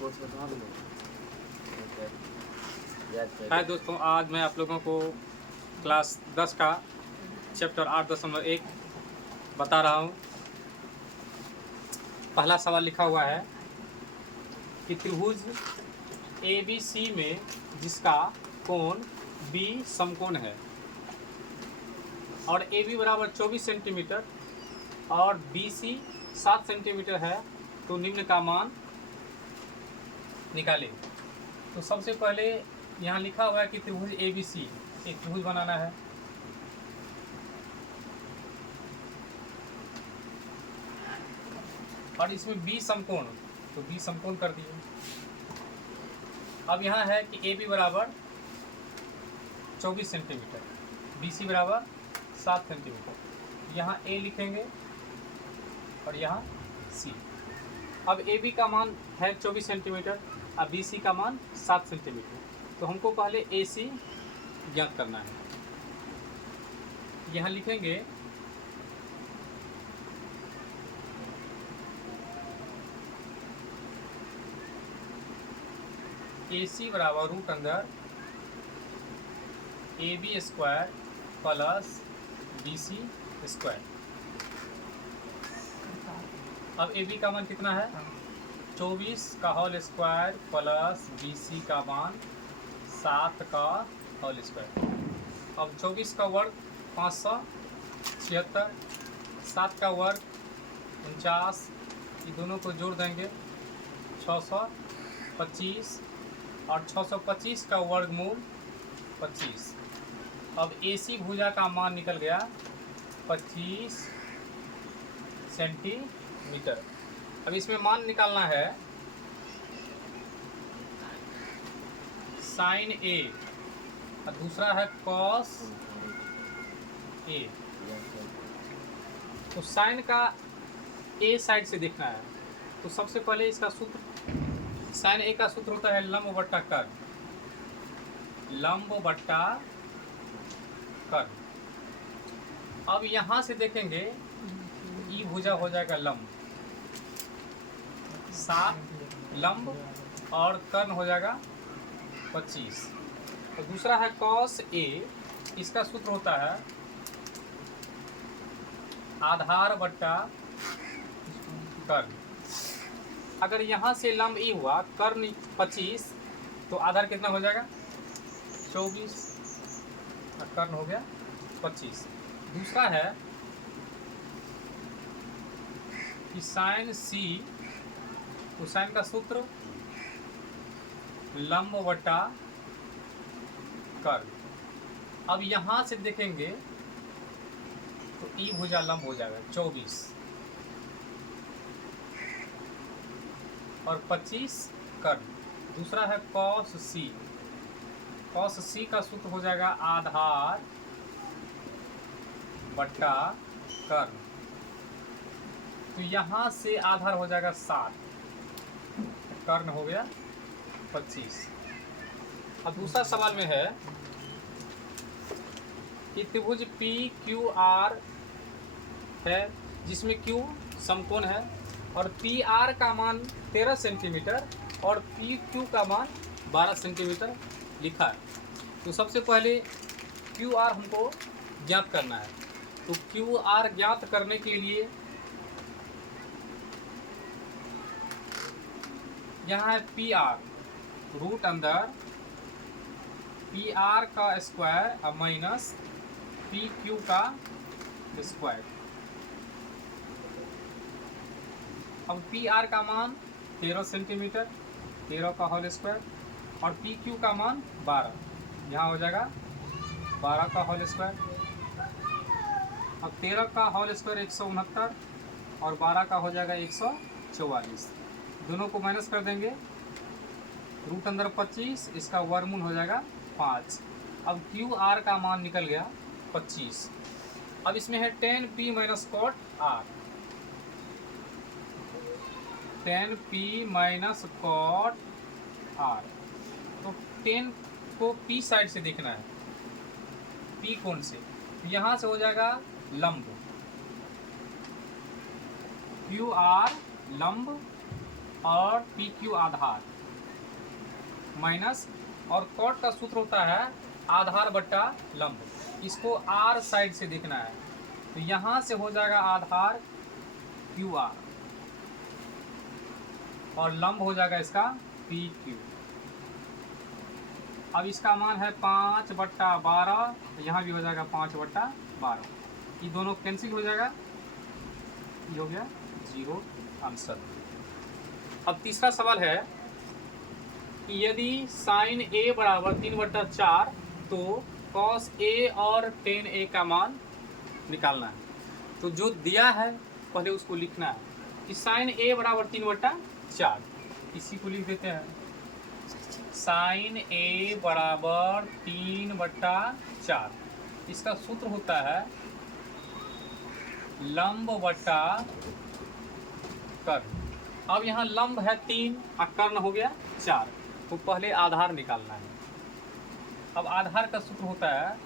हाय दोस्तों, आज मैं आप लोगों को क्लास 10 का चैप्टर 8.1 बता रहा हूँ। पहला सवाल लिखा हुआ है कि त्रिभुज ABC में जिसका कोण B समकोण है और AB बराबर 24 सेंटीमीटर और BC 7 सेंटीमीटर है, तो निम्न का मान निकालें। तो सबसे पहले यहाँ लिखा हुआ है कि त्रिभुज ABC, एक त्रिभुज बनाना है। और इसमें B समकोण, तो B समकोण कर दिए। अब यहाँ है कि AB बराबर 24 सेंटीमीटर, BC बराबर 7 सेंटीमीटर। यहाँ A लिखेंगे और यहाँ C। अब AB का मान है 24 सेंटीमीटर और BC का मान 7 सेंटीमीटर। तो हमको पहले AC ज्ञात करना है। यहाँ लिखेंगे AC बराबर रूट अंदर AB square plus BC square. अब AB का मान कितना है? 24 का होल स्क्वायर प्लस BC का मान 7 का होल स्क्वायर। अब 24 का वर्ग 576, 7 का वर्ग 49, ये दोनों को जोड़ देंगे 625 और 625 का वर्गमूल 25। अब AC भुजा का मान निकल गया 25 सेंटीमीटर। अब इसमें मान निकालना है साइन A और दूसरा है कॉस A। तो साइन का A साइड से देखना है। तो सबसे पहले इसका सूत्र, साइन A का सूत्र होता है लंब बट्टा कर्ण, लंब बट्टा कर्ण। अब यहाँ से देखेंगे ई भुजा हो जाएगा लंब, 7 लंब और कर्ण हो जाएगा 25। तो दूसरा है कॉस A, इसका सूत्र होता है आधार बट्टा कर्ण। अगर यहाँ से लंब E हुआ, कर्ण 25, तो आधार कितना हो जाएगा? 24 और कर्ण हो गया 25। दूसरा है कि साइन C, तो साइन का सूत्र लंब बट्टा कर्ण। अब यहाँ से देखेंगे तो ई भुजा लंब हो जाएगा 24 और 25 कर्ण। दूसरा है कॉस C, कॉस C का सूत्र हो जाएगा आधार बट्टा कर्ण। तो यहाँ से आधार हो जाएगा 7, कर्ण हो गया 25। अब दूसरा सवाल में है कि त्रिभुज PQR है जिसमें Q समकोण है और PR का मान 13 सेंटीमीटर और PQ का मान 12 सेंटीमीटर लिखा है। तो सबसे पहले QR हमको ज्ञात करना है। तो QR ज्ञात करने के लिए यहाँ है PR, रूट अंदर PR का स्क्वायर और माइनस PQ का स्क्वायर। अब PR का मान 13 सेंटीमीटर, 13 का होल स्क्वायर और PQ का मान 12, यहाँ हो जाएगा 12 का होल स्क्वायर। अब 13 का होल स्क्वायर 169 और 12 का हो जाएगा 144। दोनों को माइनस कर देंगे, रूट अंदर 25, इसका वर्गमूल हो जाएगा 5। अब QR का मान निकल गया 25। अब इसमें है tan P minus cot R, tan P minus cot R। तो tan को P साइड से देखना है, P कोण से। यहाँ से हो जाएगा लंब, QR लंब और पी क्यू आधार माइनस, और कॉट का सूत्र होता है आधार बट्टा लंब। इसको आर साइड से देखना है, तो यहाँ से हो जाएगा आधार क्यू आर और लंब हो जाएगा इसका पी क्यू। अब इसका मान है 5/12, यहाँ भी हो जाएगा 5/12। ये दोनों कैंसिल हो जाएगा, ये हो गया 0 आंसर। अब तीसरा सवाल है कि यदि साइन ए बराबर 3/4 तो कॉस ए और टेन ए का मान निकालना है। तो जो दिया है पहले उसको लिखना है कि साइन ए बराबर 3/4, इसी को लिख देते हैं। साइन ए बराबर 3/4, इसका सूत्र होता है लंब बट्टा कर्ण। अब यहाँ लंब है 3 और कर्ण हो गया 4, तो पहले आधार निकालना है। अब आधार का सूत्र होता है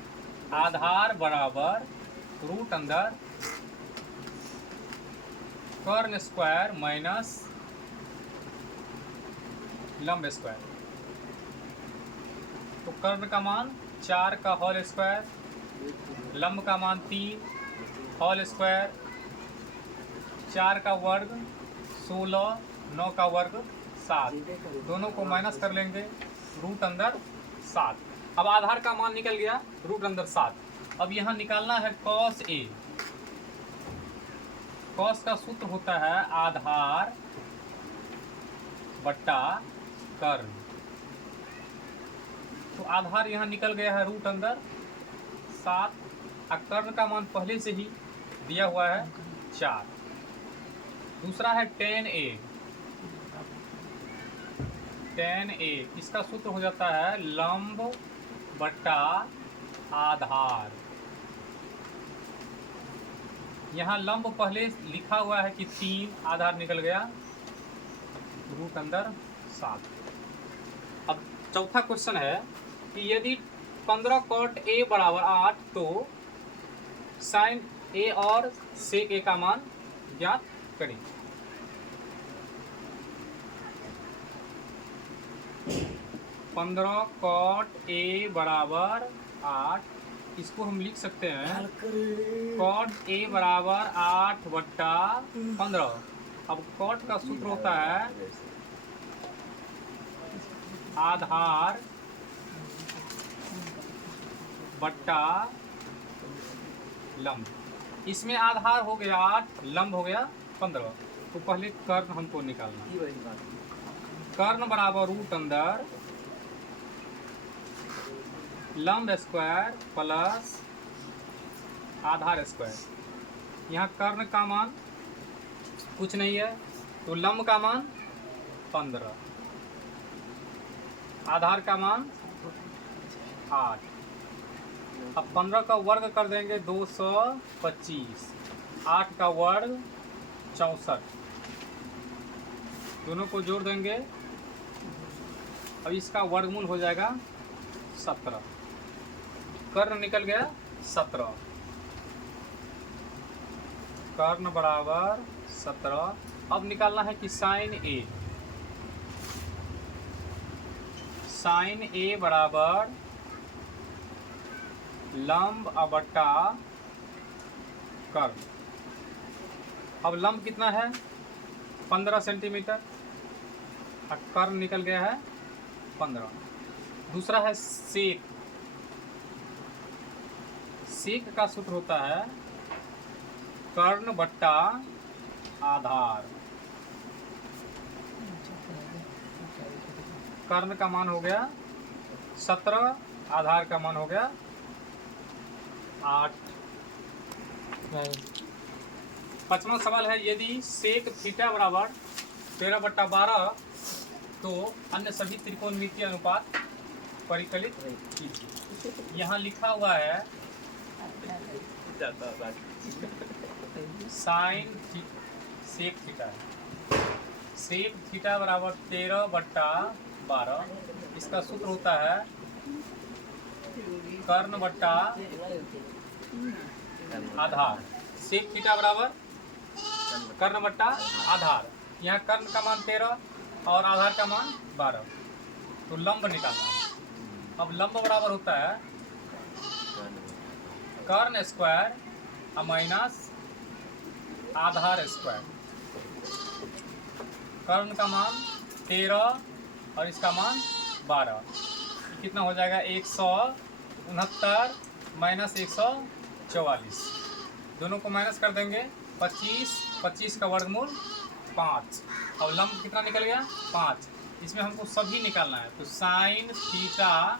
आधार बराबर रूट अंदर कर्ण स्क्वायर माइनस लंब स्क्वायर। तो कर्ण का मान 4 का होल स्क्वायर, लंब का मान 3 होल स्क्वायर, 4 का वर्ग 16, 9 का वर्ग 7, दोनों को माइनस कर लेंगे, रूट अंदर 7। अब आधार का मान निकल गया रूट अंदर 7। अब यहाँ निकालना है कॉस ए। कॉस का सूत्र होता है आधार बट्टा कर्ण। तो आधार यहाँ निकल गया है रूट अंदर 7, और कर्ण का मान पहले से ही दिया हुआ है 4। दूसरा है टेन ए। टेन ए इसका सूत्र हो जाता है लंब बट्टा आधार। यहाँ लंब पहले लिखा हुआ है कि 3, आधार निकल गया रूट अंदर 7। अब चौथा क्वेश्चन है कि यदि 15 कॉट ए बराबर 8 तो साइन ए और सेक ए का मान ज्ञात करें। 15 कॉट ए बराबर 8, इसको हम लिख सकते हैं कॉट ए बराबर 8/15। अब कॉट का सूत्र होता है आधार बट्टा लंब। इसमें आधार हो गया 8, लंब हो गया 15। तो पहले कर्ण हमको निकालना। कर्ण बराबर रूट अंदर लंब स्क्वायर प्लस आधार स्क्वायर। यहाँ कर्ण का मान कुछ नहीं है, तो लंब का मान 15, आधार का मान 8। अब 15 का वर्ग कर देंगे 225, 8 का वर्ग 64, दोनों को जोड़ देंगे। अब इसका वर्गमूल हो जाएगा 17। कर्ण निकल गया 17, कर्ण बराबर 17। अब निकालना है कि साइन ए। साइन ए बराबर लंब बट्टा कर्ण। अब लंब कितना है 15 सेंटीमीटर, और कर्ण निकल गया है 15। दूसरा है सेक। सेक का सूत्र होता है कर्ण बट्टा आधार। कर्ण का मान हो गया 17, आधार का मान हो गया 8। पांचवा सवाल है यदि सेक थीटा बराबर 13/12 तो अन्य सभी त्रिकोणमितीय अनुपात परिकलित कीजिए। यहाँ लिखा हुआ है sine sec theta. Sec theta बराबर 13/12। इसका सूत्र होता है कर्ण बट्टा आधार। सेक थीटा बराबर कर्ण बट्टा आधार। यहाँ कर्ण का मान 13 और आधार का मान 12, तो लंब निकालना है। अब लंब बराबर होता है कर्ण स्क्वायर माइनस आधार स्क्वायर। कर्ण का मान 13 और इसका मान 12, कितना हो जाएगा 169 माइनस 144, दोनों को माइनस कर देंगे 25, 25 का वर्गमूल 5। अब लंब कितना निकल गया 5, इसमें हमको सभी निकालना है। तो साइन थीटा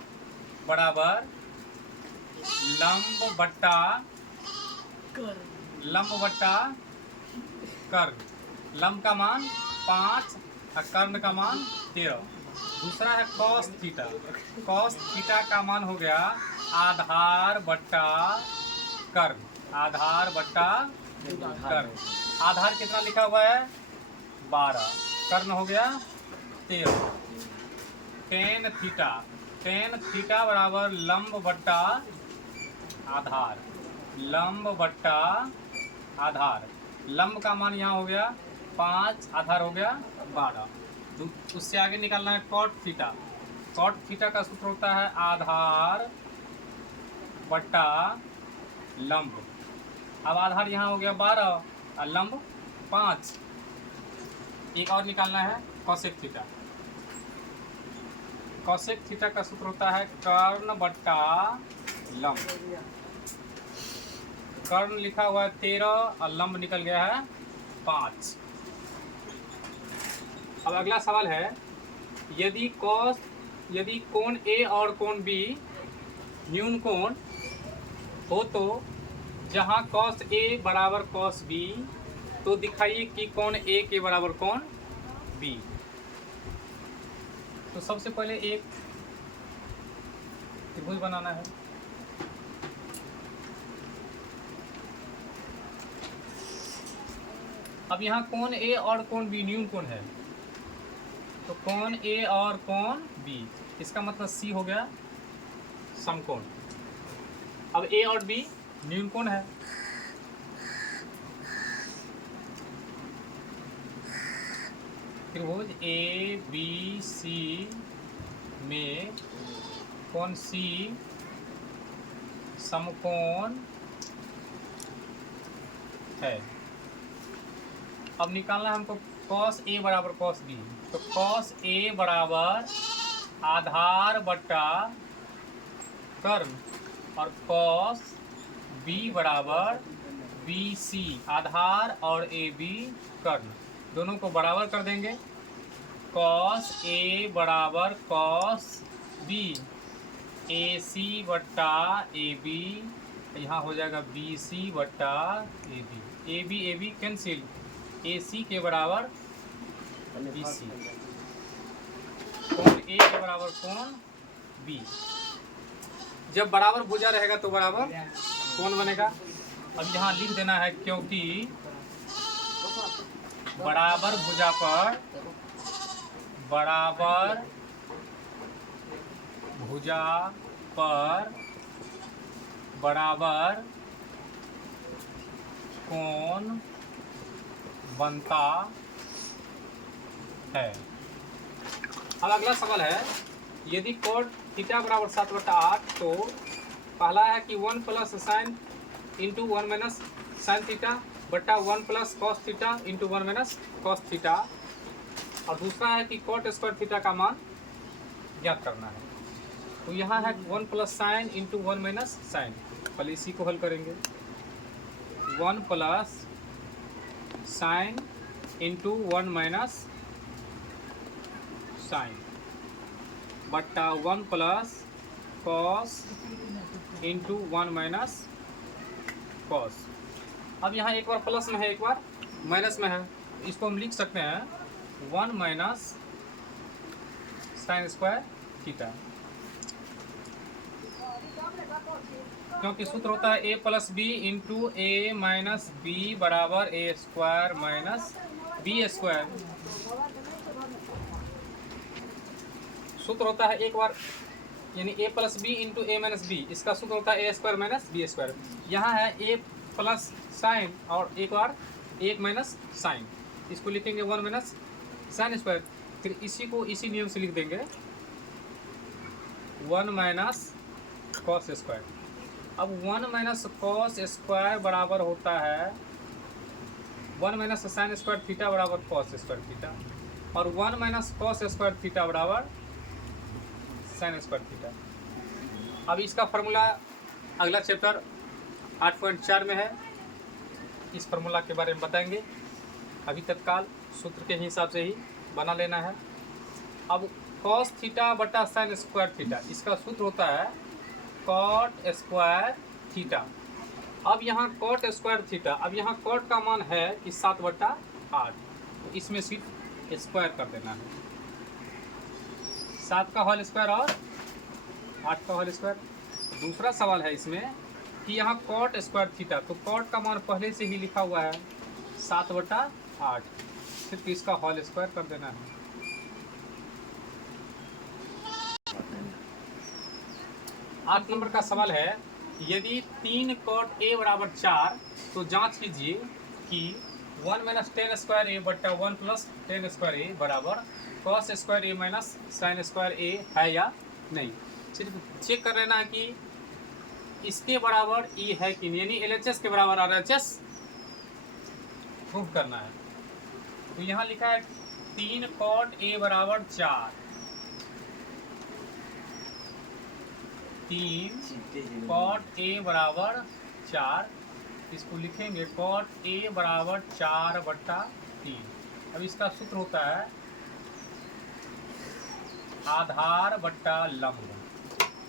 बराबर लंब बट्टा कर्ण। लंब का मान 5 और कर्ण का मान 13। दूसरा है कॉस थीटा। कॉस थीटा का मान हो गया आधार बट्टा कर्ण। आधार बट्टा कर्ण। आधार कितना लिखा हुआ है 12, कर्ण हो गया 13। Tan theta. टेन थीटा बराबर लंब बट्टा आधार। लंब बट्टा आधार। लंब का मान यहाँ हो गया 5, आधार हो गया 12। उससे आगे निकालना है कॉट थीटा। कॉट थीटा का सूत्र होता है आधार बट्टा लंब। अब आधार यहाँ हो गया 12 और लंब 5। एक और निकालना है कॉसेक थीटा। कॉसेक थीटा का सूत्र होता है कर्ण बट्टा लंब। कर्ण लिखा हुआ है 13 और लंब निकल गया है 5। अब अगला सवाल है यदि कोण A और कोण B न्यून कोण हो तो जहां cos A बराबर cos B, तो दिखाइए कि कोण A के बराबर कोण B। तो सबसे पहले एक त्रिभुज बनाना है। अब यहाँ कोण A और कोण B न्यून कोण है, तो कोण A और कोण B, इसका मतलब C हो गया समकोण। अब A और B न्यून कोण है, त्रिभुज A B C में कोण C समकोण है। अब निकालना है हमको cos A बराबर cos B। तो cos A बराबर आधार बट्टा कर्ण और cos B बराबर BC आधार और AB कर्ण, दोनों को बराबर कर देंगे। cos A बराबर cos B, AC बट्टा AB, यहाँ हो जाएगा BC बट्टा AB। AB कैंसिल, AC के बराबर BC, कोण A के बराबर कोण B। जब बराबर भुजा रहेगा तो बराबर कोण बनेगा। अब यहाँ लिख देना है क्योंकि बराबर भुजा पर बराबर कोण बनता है। अब अगला सवाल है यदि कोण थीटा बराबर 7/8, तो पहला है कि 1 plus sine into 1 minus sine theta बट्टा 1 plus cos theta into 1 minus cos theta, और दूसरा है कि कॉट स्क्वायर थीटा का मान ज्ञात करना है। तो यहाँ है 1 plus sine into 1 minus sine, पहले इसी को हल करेंगे। 1 plus sine into 1 minus sine बट्टा 1 plus cos into 1 minus cos. अब यहाँ एक बार प्लस में है एक बार माइनस में है, इसको हम लिख सकते हैं 1 माइनस साइन स्क्वायर थीटा, क्योंकि सूत्र होता है a plus b into a minus b बराबर a square minus b square. सूत्र होता है एक बार यानी a plus b into a minus b, इसका सूत्र होता है a square minus b square. यहाँ है a प्लस साइन और एक बार 1 माइनस साइन, इसको लिखेंगे 1 माइनस साइन स्क्वायर। फिर इसी को इसी नियम से लिख देंगे 1 माइनस कॉस स्क्वायर। अब 1 माइनस कॉस स्क्वायर बराबर होता है 1 माइनस साइन स्क्वायर थीटा बराबर कॉस स्क्वायर थीटा, और 1 माइनस कॉस स्क्वायर थीटा बराबर साइन स्क्वायर थीटा। अब इसका फॉर्मूला अगला चैप्टर 8.4 में है, इस फॉर्मूला के बारे में बताएंगे। अभी तत्काल सूत्र के हिसाब से ही बना लेना है। अब कॉस थीटा बटा साइन स्क्वायर थीटा, इसका सूत्र होता है कॉट स्क्वायर थीटा। अब यहाँ कॉट स्क्वायर थीटा, अब यहाँ कॉट का मान है कि 7/8, तो इसमें सिर्फ स्क्वायर कर देना है, 7 का होल स्क्वायर और 8 का होल स्क्वायर। दूसरा सवाल है इसमें कि यहाँ कॉट स्क्वायर थीटा, तो कॉट का मान पहले से ही लिखा हुआ है 7/8, सिर्फ इसका होल स्क्वायर कर देना है। आठ नंबर का सवाल है, यदि 3 कॉट ए बराबर 4 तो जांच कीजिए कि 1 माइनस टेन स्क्वायर ए बट्टा 1 प्लस टेन स्क्वायर ए बराबर कॉस स्क्वायर ए माइनस साइन स्क्वायर ए है या नहीं। सिर्फ चेक कर लेना है कि इसके बराबर ई है कि नहीं, यानी LHS के बराबर RHS प्रूव करना है। तो यहाँ लिखा है 3 कॉट ए बराबर 4, 3 कॉट ए बराबर 4, इसको लिखेंगे कॉट ए बराबर 4/3। अब इसका सूत्र होता है आधार बट्टा लंब,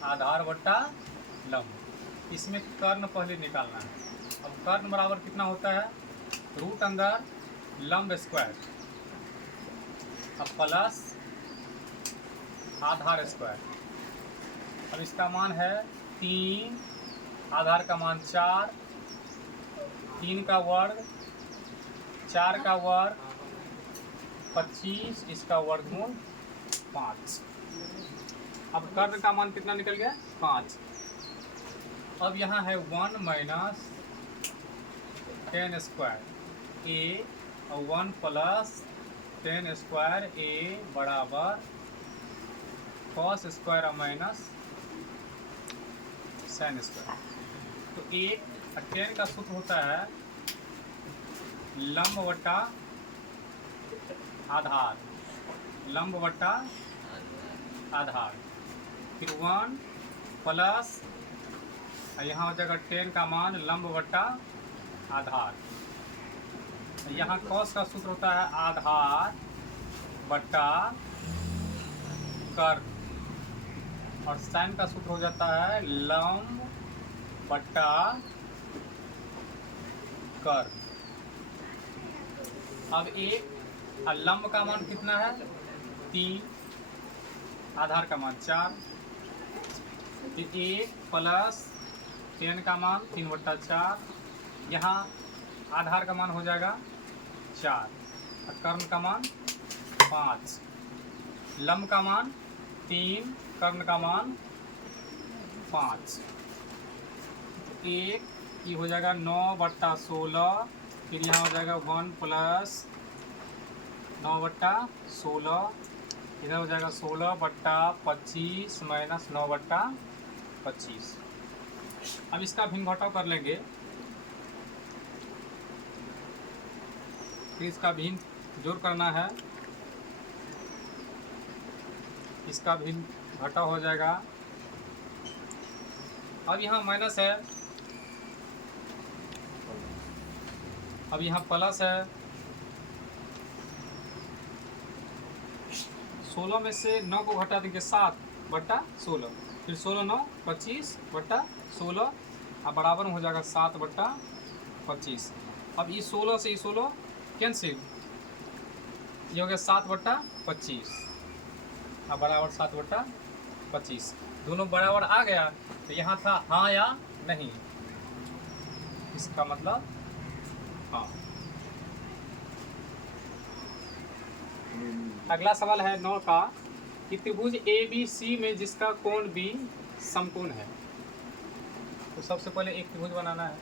आधार बट्टा लंब। इसमें कर्ण पहले निकालना है। अब कर्ण बराबर कितना होता है, रूट अंदर लंब स्क्वायर, अब प्लस आधार स्क्वायर। अब इसका मान है 3, आधार का मान 4, 3 का वर्ग, 4 का वर्ग 25, इसका वर्गमूल 5। अब कर्ण का मान कितना निकल गया, 5। अब यहाँ है 1 माइनस टेन स्क्वायर ए और 1 प्लस टेन स्क्वायर ए बराबर cos square minus sine square. तो 1 और 10 का सूत्र होता है लंब बट्टा आधार, लंब बट्टा आधार। फिर 1 प्लस यहाँ हो जाएगा 10 का मान लंब बट्टा आधार। यहाँ कॉस का सूत्र होता है आधार बट्टा कर्ण, और साइन का सूत्र हो जाता है लंब बट्टा कर्ण। अब एक लंब का मान कितना है 3, आधार का मान 4, फिर 1 प्लस 10 का मान 3/4, यहाँ आधार का मान हो जाएगा 4 और कर्ण का मान 5, लंब का मान 3, कर्ण का मान 5। 1 ये हो जाएगा 9/16, फिर यहाँ हो जाएगा 1 प्लस 9/16, इधर हो जाएगा 16/25 माइनस 9/25। अब इसका भिन्न घटाव कर लेंगे, फिर इसका भिन्न जोड़ करना है, इसका भिन्न घटाव हो जाएगा। अब यहाँ माइनस है, अब यहाँ प्लस है। 16 में से 9 को घटा देंगे 7/16, फिर 16 9 25/16, अब बराबर में हो जाएगा 7/25। अब ये 16 से ये 16 कैंसिल, ये हो गया 7/25, अब बराबर 7/25। दोनों बराबर आ गया, तो यहाँ था हाँ या नहीं, इसका मतलब हाँ। अगला सवाल है 9 का कि त्रिभुज ABC में जिसका कोण B समकोण है। तो सबसे पहले एक त्रिभुज बनाना है।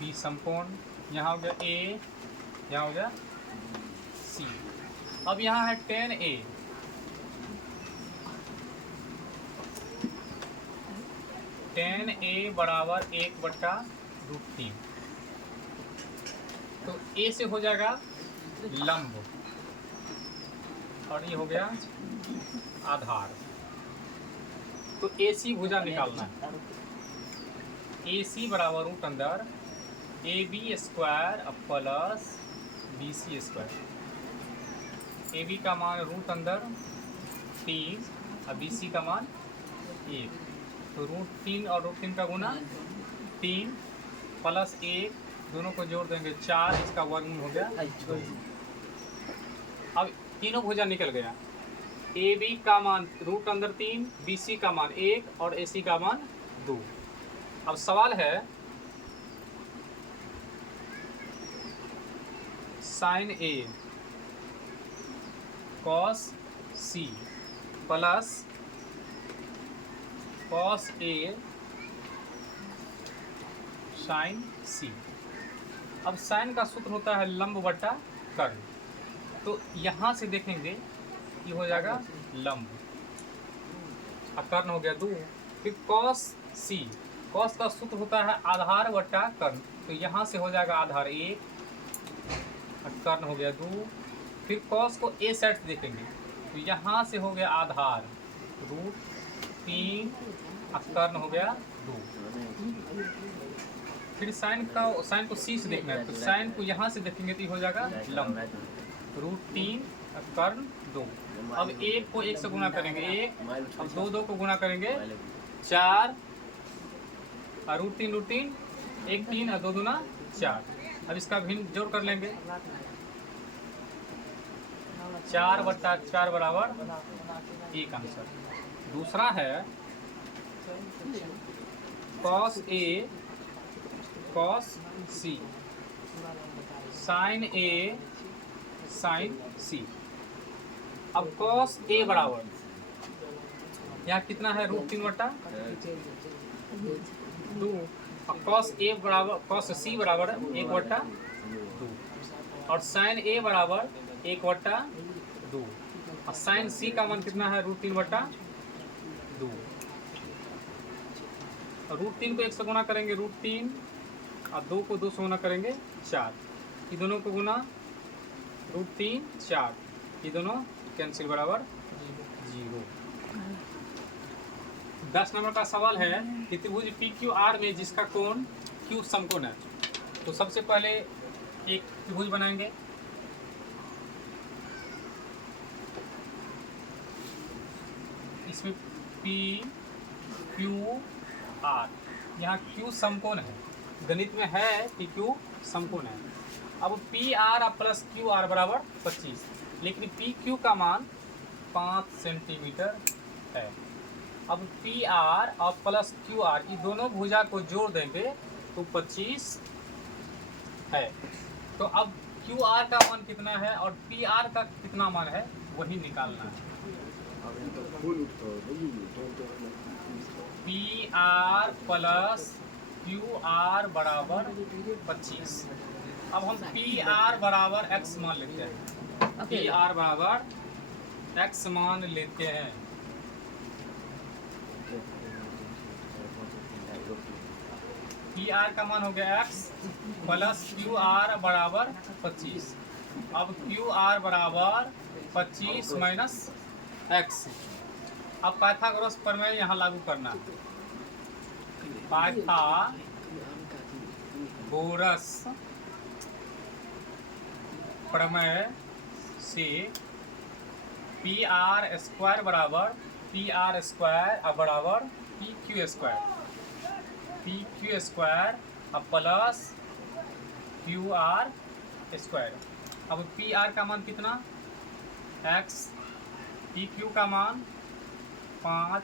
बी समकोण, यहाँ हो गया ए, यहाँ हो गया सी। अब यहाँ है tan A, tan A बराबर 1/√3। तो A से हो जाएगा लंब और ये हो गया आधार। तो AC भुजा निकालना है। AC बराबर रूट अंदर AB square plus BC square. AB का मान रूट अंदर 3 और BC का मान 1। तो √3 और √3 का गुना 3 प्लस 1, दोनों को जोड़ देंगे 4, इसका वर्गमूल हो गया 2। अब तीनों भुजा निकल गया। AB का मान रूट अंदर 3, BC का मान 1 और AC का मान 2। अब सवाल है sin A cos C plus cos A sin C। अब sin का सूत्र होता है लंब बटा कर्ण। तो यहाँ से देखेंगे ये हो जाएगा लंब और कर्ण हो गया 2। फिर cos C, cos का सूत्र होता है आधार बटा कर्ण। तो यहाँ से हो जाएगा आधार 1 और कर्ण हो गया 2। फिर cos को A साइड से देखेंगे तो यहाँ से हो गया आधार √3 और कर्ण हो गया 2। फिर साइन को C से देखना है। तो साइन को यहाँ से देखेंगे तो ये हो जाएगा लंब √3 और कर्ण 2। अब 1 को 1 से गुना करेंगे 1, अब 2 को गुना करेंगे 4 और √3 1 3 और 2 दूना 4। अब इसका भिन्न जोड़ कर लेंगे 4/4 बराबर 1 आंसर। दूसरा है cos A cos C sin A sin C। अब cos A बराबर यहाँ कितना है √3/2 और cos A बराबर cos C बराबर 1/2 और sin A बराबर 1/2 और sin C का मान कितना है √3/2। और √3 को 1 से गुना करेंगे √3 और 2 को 2 से गुना करेंगे 4। ये दोनों को गुना √3 4, ये दोनों कैंसिल बराबर 0। 10 नंबर का सवाल है कि त्रिभुज PQR में जिसका कोण Q समकोण है। तो सबसे पहले एक त्रिभुज बनाएंगे। इसमें PQR, यहाँ Q समकोण है, गणित में है PQ समकोण है। अब PR प्लस QR बराबर 25, लेकिन PQ का मान 5 सेंटीमीटर है। अब PR और प्लस QR ये दोनों भुजा को जोड़ देंगे तो 25 है। तो अब QR का मान कितना है और PR का कितना मान है वही निकालना है। PR प्लस QR बराबर 25। अब हम PR बराबर x मान लेते हैं। PR बराबर x मान लेते हैं। PR का मान हो गया x प्लस QR बराबर 25। अब QR बराबर 25 माइनस x। अब पाइथागोरस प्रमेय यहाँ लागू करना है। पाइथागोरस प्रमेय से PR स्क्वायर बराबर PR स्क्वायर बराबर PQ square plus QR square. अब PR का मान कितना x, PQ का मान 5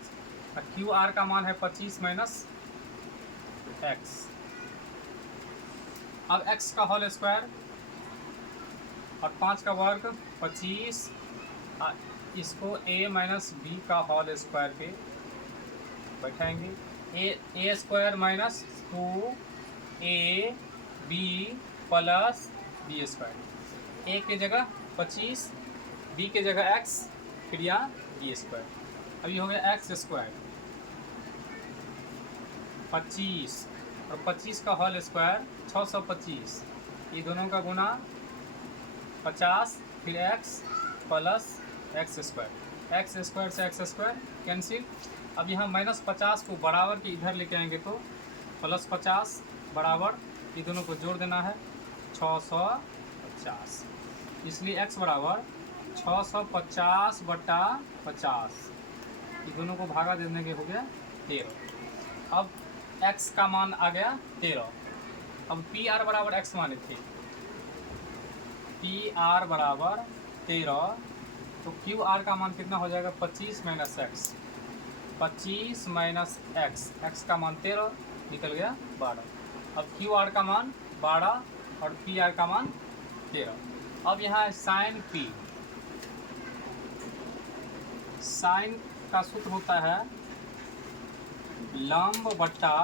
और QR का मान है 25 माइनस x। अब x का होल स्क्वायर और 5 का वर्ग 25, इसको a माइनस b का होल स्क्वायर पे बैठाएंगे। a square minus 2a b plus b square. A के जगह 25, बी के जगह एक्स, फिर यहाँ बी स्क्वायर। अभी हो गया एक्स स्क्वायर 25 और 25 का होल स्क्वायर 625, ये दोनों का गुना 50, फिर x plus x square. X square से एक्स स्क्वायर कैंसिल। अब यहाँ -50 को बराबर के इधर लेके आएंगे तो +50 बराबर, ये दोनों को जोड़ देना है 650, इसलिए x बराबर 650 बटा 50, ये दोनों को भागा देने के हो गया 13। अब x का मान आ गया 13। अब पी आर बराबर x माने थे, पी आर बराबर 13, तो क्यू आर का मान कितना हो जाएगा 25 minus x, 25 minus x, x का मान 13 निकल गया 12। अब क्यू आर का मान 12 और पी आर का मान 13। अब यहाँ है साइन पी, साइन का सूत्र होता है लंब बटा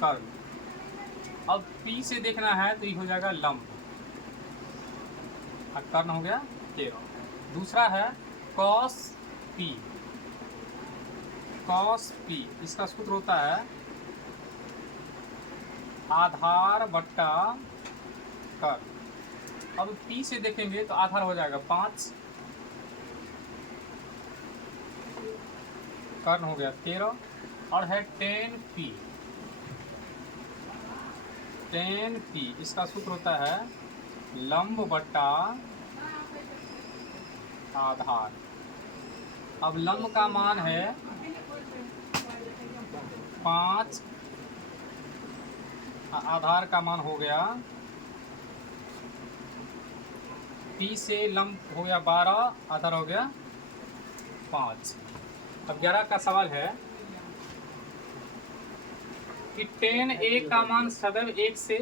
कर्व। अब P से देखना है तो ये हो जाएगा लंब और कर्ण हो गया 13। दूसरा है कॉस P, कॉस P इसका सूत्र होता है आधार बट्टा कर्व। अब P से देखेंगे तो आधार हो जाएगा 5, कर्ण हो गया 13 और है tan P, tan P इसका सूत्र होता है लंब बट्टा आधार। अब लंब का मान है 5, आधार का मान हो गया, P से लंब हो गया 12, आधार हो गया 5। अब 11 का सवाल है कि tan A का मान सदैव 1 से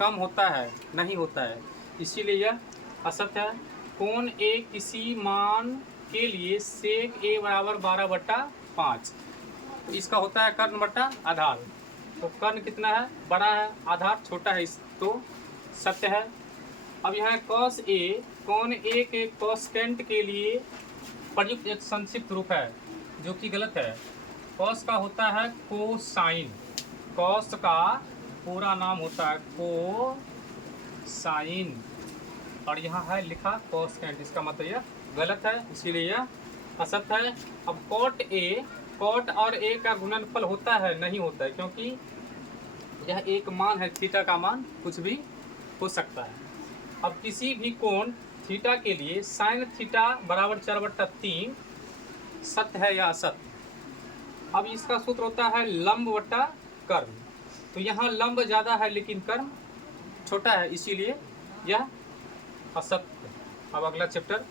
कम होता है, नहीं होता है, इसीलिए यह असत्य है। कोण A किसी मान के लिए sec A बराबर 12/5, तो इसका होता है कर्ण बट्टा आधार। तो कर्ण कितना है, बड़ा है, आधार छोटा है, इस तो सत्य है। अब यहाँ cos A, कोण A के कॉन्स्टेंट के लिए प्रयुक्त एक संक्षिप्त रूप है जो कि गलत है। cos का होता है कोसाइन, cos का पूरा नाम होता है कोसाइन, और यहाँ है लिखा कॉन्स्टेंट, इसका मतलब यह गलत है, इसीलिए यह असत्य है। अब cot A, cot और A का गुणनफल होता है, नहीं होता है, क्योंकि यह एक मान है, थीटा का मान कुछ भी हो सकता है। अब किसी भी कोण थीटा के लिए साइन थीटा बराबर 4/3 सत्य है या असत्य। अब इसका सूत्र होता है लंब बट्टा कर्म, तो यहाँ लंब ज़्यादा है लेकिन कर्म छोटा है, इसीलिए यह असत्य। अब अगला चैप्टर